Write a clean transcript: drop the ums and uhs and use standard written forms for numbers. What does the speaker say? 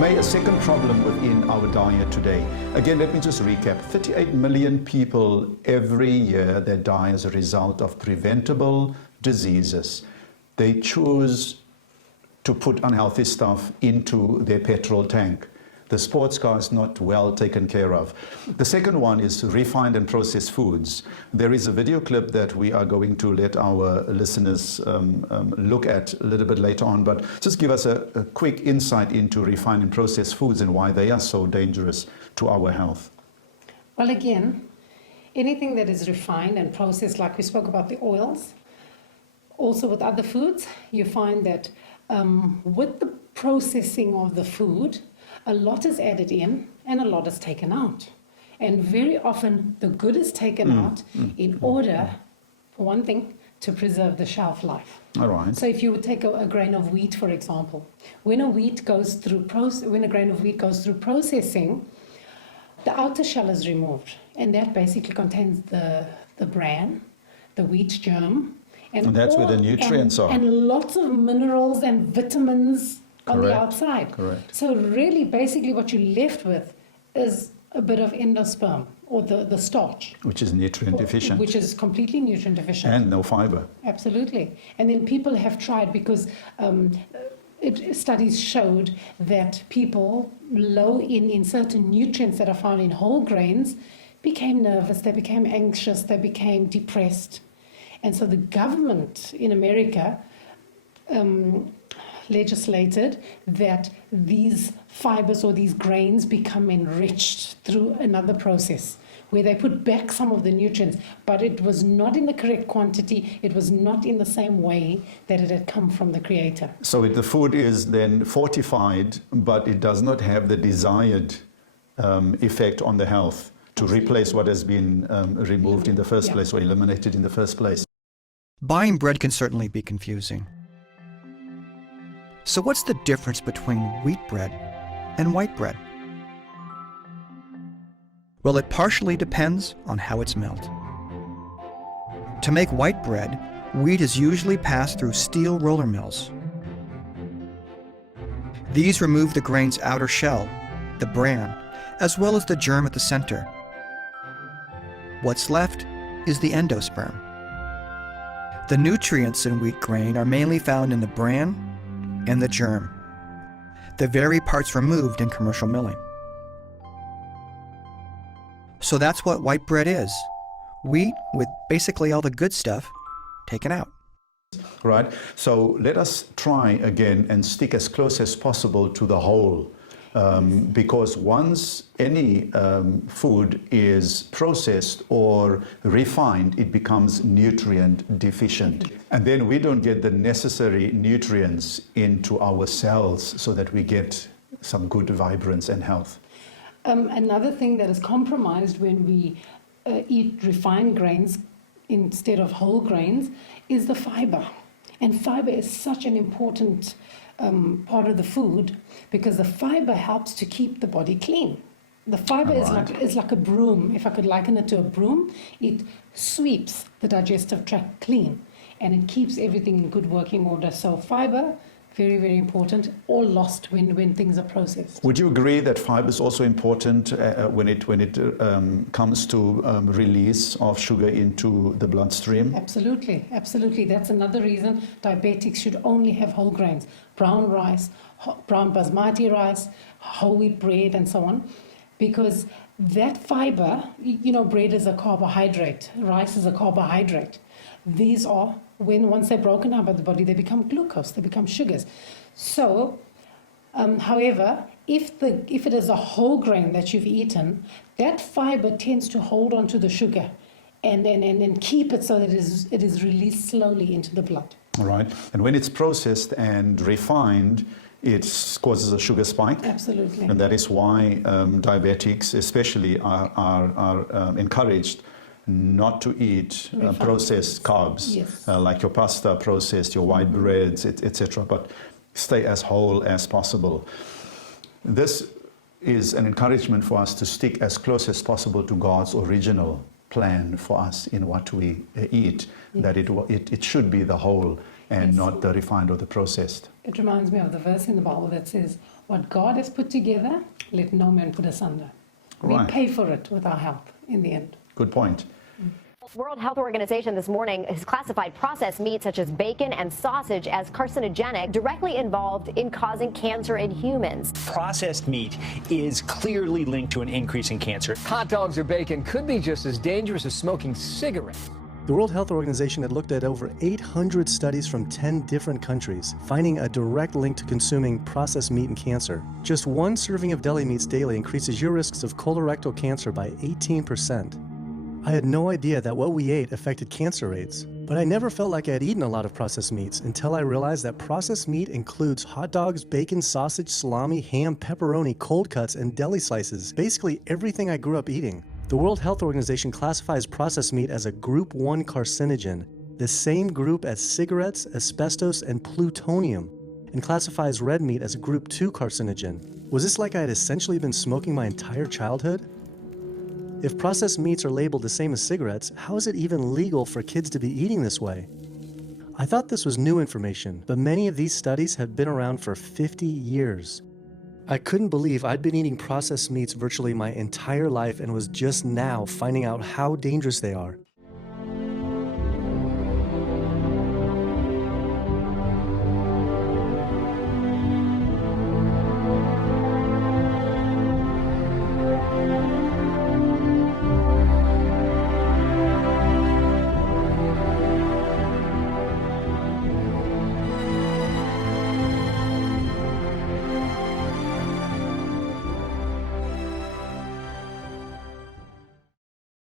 May, a second problem within our diet today. Again, let me just recap. 38 million people every year that die as a result of preventable diseases. They choose to put unhealthy stuff into their petrol tank. The sports car is not well taken care of. The second one is refined and processed foods. There is a video clip that we are going to let our listeners look at a little bit later on, but just give us a quick insight into refined and processed foods and why they are so dangerous to our health. Well, again, anything that is refined and processed, like we spoke about the oils, also with other foods, you find that with the processing of the food, a lot is added in and a lot is taken out. And very often the good is taken out in order, for one thing, to preserve the shelf life. All right. So if you would take a grain of wheat, for example, when a grain of wheat goes through processing, the outer shell is removed, and that basically contains the bran, the wheat germ, and that's where the nutrients are. And lots of minerals and vitamins on the Correct. outside. Correct. So really, basically what you're left with is a bit of endosperm, or the starch. Which is nutrient deficient. Which is completely nutrient deficient. And no fiber. Absolutely. And then people have tried, because studies showed that people low in certain nutrients that are found in whole grains became nervous, they became anxious, they became depressed. And so the government in America legislated that these fibers or these grains become enriched through another process where they put back some of the nutrients, but it was not in the correct quantity, it was not in the same way that it had come from the Creator. So the food is then fortified, but it does not have the desired effect on the health to replace what has been removed in the first place or eliminated in the first place. Buying bread can certainly be confusing. So what's the difference between wheat bread and white bread? Well, it partially depends on how it's milled. To make white bread, wheat is usually passed through steel roller mills. These remove the grain's outer shell, the bran, as well as the germ at the center. What's left is the endosperm. The nutrients in wheat grain are mainly found in the bran and the germ, the very parts removed in commercial milling. So that's what white bread is. Wheat with basically all the good stuff taken out. Right? So let us try again and stick as close as possible to the whole. Because once any food is processed or refined, it becomes nutrient deficient. And then we don't get the necessary nutrients into our cells so that we get some good vibrance and health. Another thing that is compromised when we eat refined grains instead of whole grains is the fiber. And fiber is such an important part of the food, because the fiber helps to keep the body clean. The fiber is like a broom. If I could liken it to a broom, it sweeps the digestive tract clean and it keeps everything in good working order. So fiber, very, very important, all lost when things are processed. Would you agree that fiber is also important when it comes to release of sugar into the bloodstream? Absolutely, absolutely. That's another reason diabetics should only have whole grains, brown rice, brown basmati rice, whole wheat bread, and so on, because that fiber, bread is a carbohydrate, rice is a carbohydrate. These are, once they're broken up by the body, they become glucose, they become sugars. So, however, if it is a whole grain that you've eaten, that fiber tends to hold on to the sugar and keep it so that it is released slowly into the blood. All right. And when it's processed and refined, it causes a sugar spike. Absolutely. And that is why diabetics especially are encouraged not to eat processed carbs, yes. Like your pasta processed, your white breads, etc., but stay as whole as possible. This is an encouragement for us to stick as close as possible to God's original plan for us in what we eat, yes. That it should be the whole and yes. Not the refined or the processed. It reminds me of the verse in the Bible that says, What God has put together, let no man put asunder. We Right. pay for it with our health in the end. Good point. World Health Organization this morning has classified processed meat such as bacon and sausage as carcinogenic, directly involved in causing cancer in humans. Processed meat is clearly linked to an increase in cancer. Hot dogs or bacon could be just as dangerous as smoking cigarettes. The World Health Organization had looked at over 800 studies from 10 different countries, finding a direct link to consuming processed meat and cancer. Just one serving of deli meats daily increases your risks of colorectal cancer by 18%. I had no idea that what we ate affected cancer rates, but I never felt like I had eaten a lot of processed meats until I realized that processed meat includes hot dogs, bacon, sausage, salami, ham, pepperoni, cold cuts, and deli slices, basically everything I grew up eating. The World Health Organization classifies processed meat as a Group 1 carcinogen, the same group as cigarettes, asbestos, and plutonium, and classifies red meat as a Group 2 carcinogen. Was this like I had essentially been smoking my entire childhood? If processed meats are labeled the same as cigarettes, how is it even legal for kids to be eating this way? I thought this was new information, but many of these studies have been around for 50 years. I couldn't believe I'd been eating processed meats virtually my entire life and was just now finding out how dangerous they are.